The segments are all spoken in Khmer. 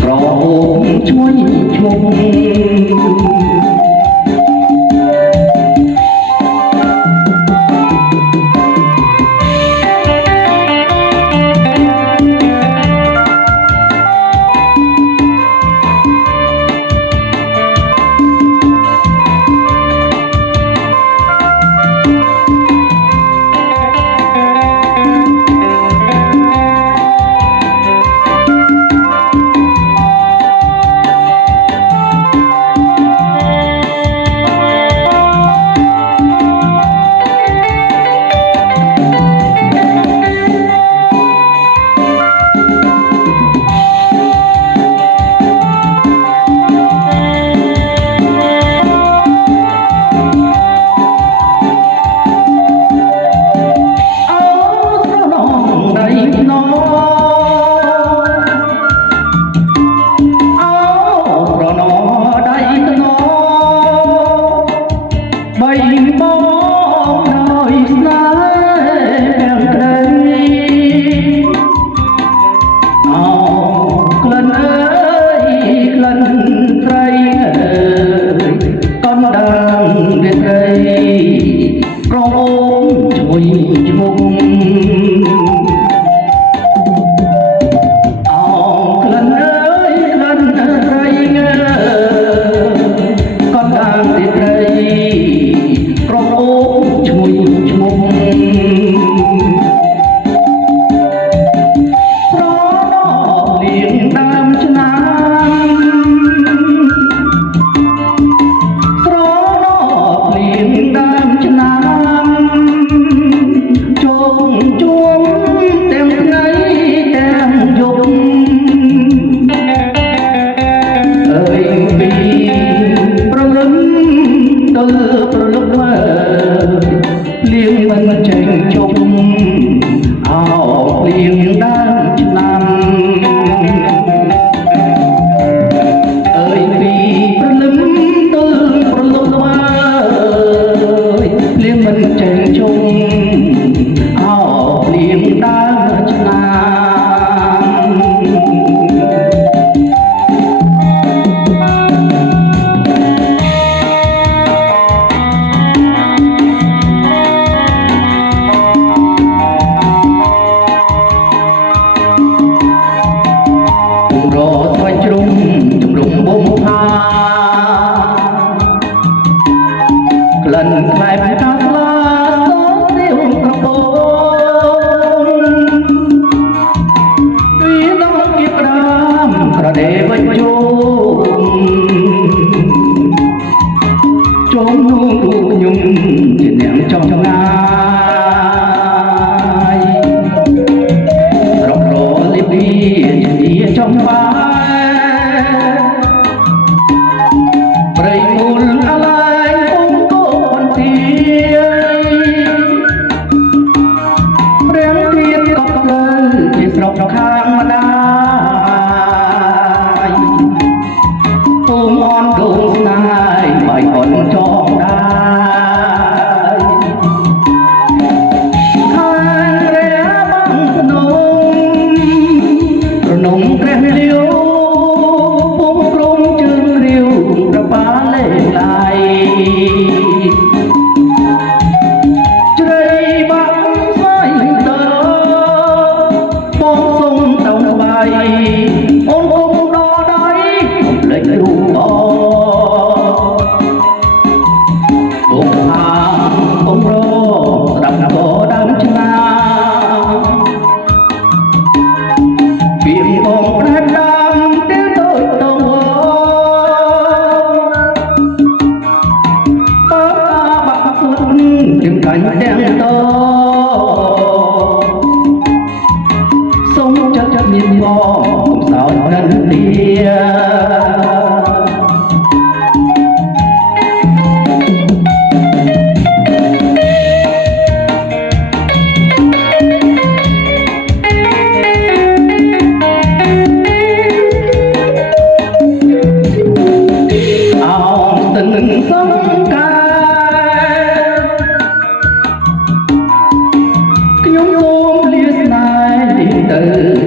ប្រអូនជួយឈប់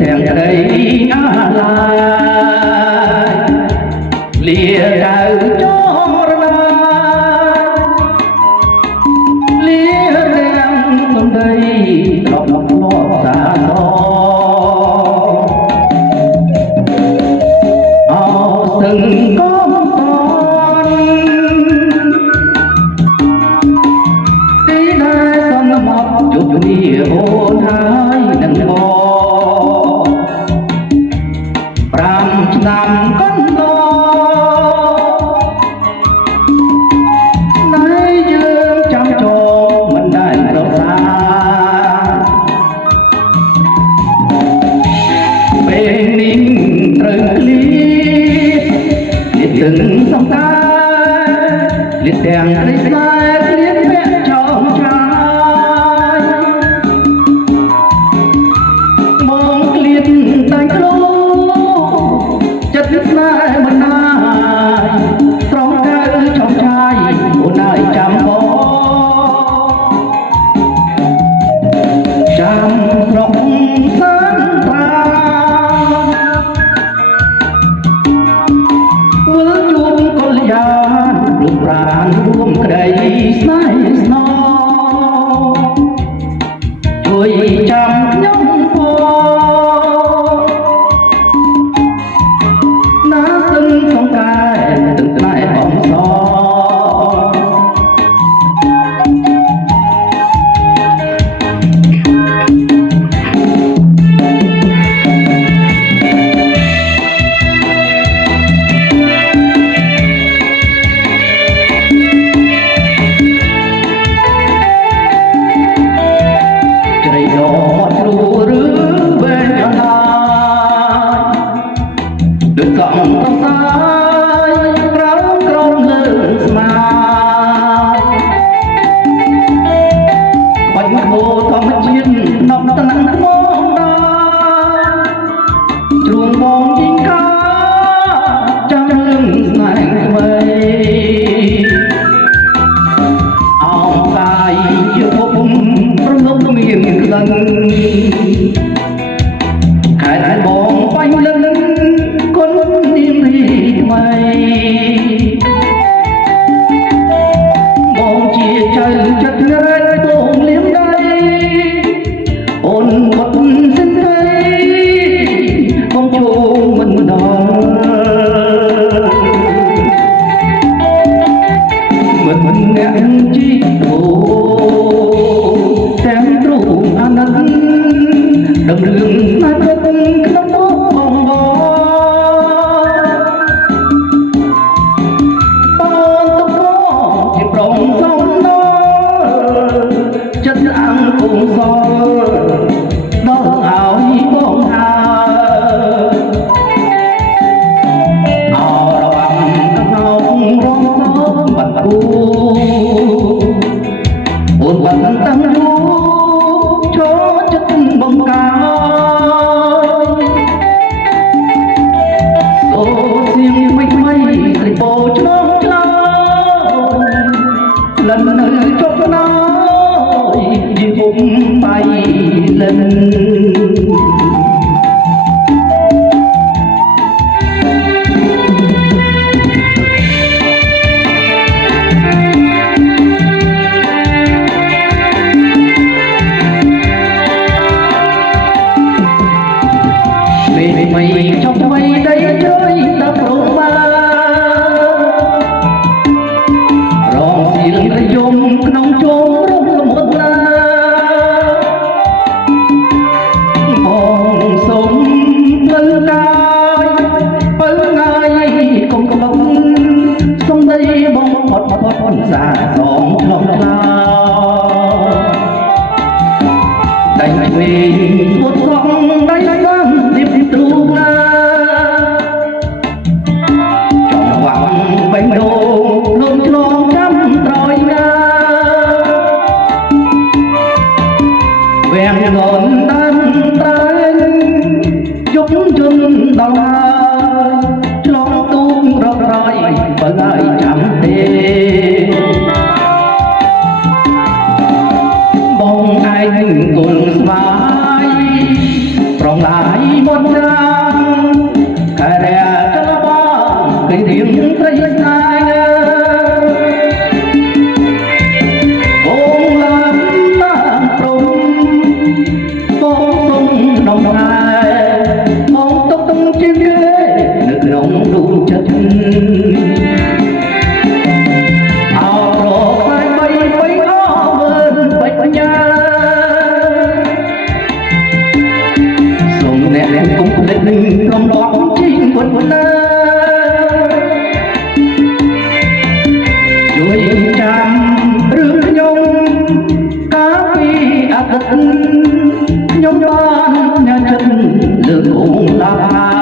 ទាំងក្តីអាឡា នាងត្រូវឃ្លៀលៀតទាំងសង្ការលៀតទាំងក្ដីស្នេហ៍ឃ្លៀតពាក់ចោលចាយមកឃ្លៀតតែគ្រូចិត្តស្នេហ៍មិនណាយត្រង់កៅចោលចាយអូនហើយចាំបងចាំរកសានប្រាវិលជួបកលយានរូបប្រាណរួមក្ដីស្នេហ៍ស្នងជួយចាំខ្ញុំផងណាសឹងសង្កែទឹកថ្លៃបំសងដូចកង់ប្រសាយក្រោមក្រមលើស្មាបាច់មកធម្មជាតិនំតំណាក់មកដល់ជ្រួងបងជីងកាចាំរឿងស្នេហ៍ថ្មីអោបកាយជាភពប្រលប់មានក្លិនខែបងបាញ់លិនគុណនាងរីថ្មីបងជាចៅចិត្តរែកទងលៀមដៃអូនបាត់សិនទេបងជួមិនដល់មិនអ្នកជីអូទាំងទ្រូងអាណិតដឹងរឿងណាស់ក្នុងបងចិត្តអង្គគង់សល់ដល់ឲ្យបងហើអរបាំក្នុងរងបាត់គូអូនបាត់តាំងយូចូលចិត្តបងកាអូសៀងថ្មីថ្មីស្រីពោឆ្លងឆ្លងលិននៅចុកណោជាពុំបាយលិនមិនចុកថ្មីដីជួយដល់ព្រមបានរងសៀងរយំក្នុងជុំរំលមុតណាបងសុំផ្លូវកាយបើងាយកុំក្បត់សុំដីបងផុតសាសងឆ្លងឆ្លាដៃឆ្វេងស្មុតសងដៃស្ងរៀបទ្រូងណាចង់វាក់បេះដូងលំឆ្លងចាំត្រយណាវាំងងន់តាមត្រែងយប់ជន់ដល់ហើយឆ្លងទូករករយបើហើយចាំទេបងឯងគល់ស្វាយប្រងឡាយមុនណាខែរាចលបងគេរៀងត្រីស្នាបងឡានតាមព្រំបងសុំនំណាបងទុកទំជាងគេនៅក្នុងដួងចិត្តអរខ្លាយបីអវើបិញ្ញាអ្នកគុំភ្លេចនឹងក្រុមដកជីងពុនណាជួយចាំរឿងខ្ញុំកាលពីអតីតខ្ញុំបានញ៉ាំចិត្តលើកងឡា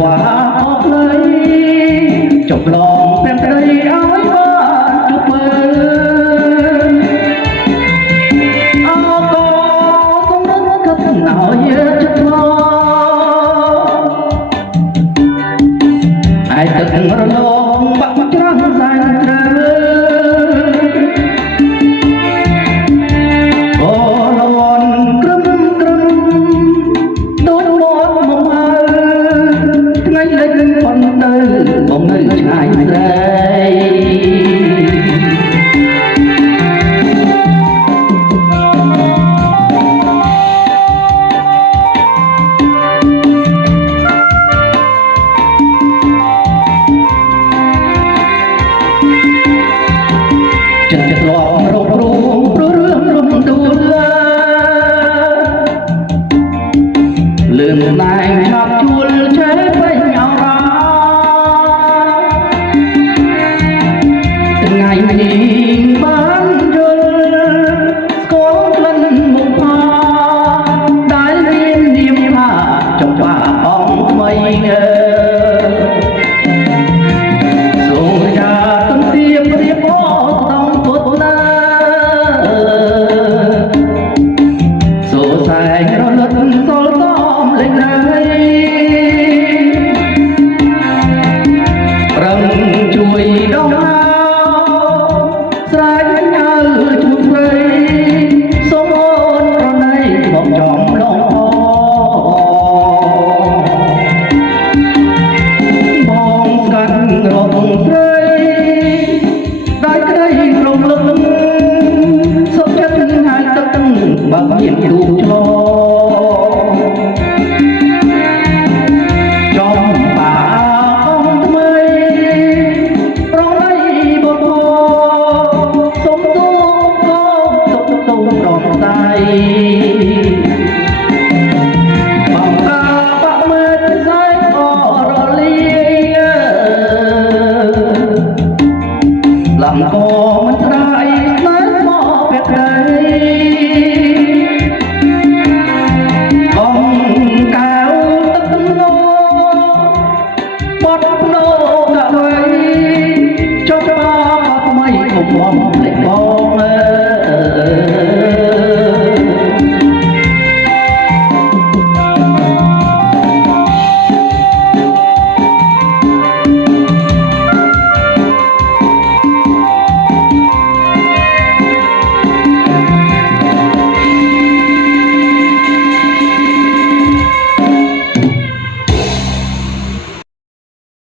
វ៉ាអស់លៃចុកឡងតែប្តីឲ្យបានជប់មើលអកសំរត់កាត់ណោយចិត្តឡឯទឹករលងបាក់ច្រាំងសាយជ្រៅអូលន់ក្រឹមដូចមកមកហើយថ្ងៃលេចប៉ុន្តែបងនៅឆ្ងាយស្រីចិត្តធ្លាប់រករួមព្រោះរឿងរំដួលលឿនណែងឆាប់ជួលចេះពេញអរ៉ាថ្ងៃនេះបានយល់ស្គាល់ក្លិនមុខផាដែលមាននាមថាចង្វាអងថ្មី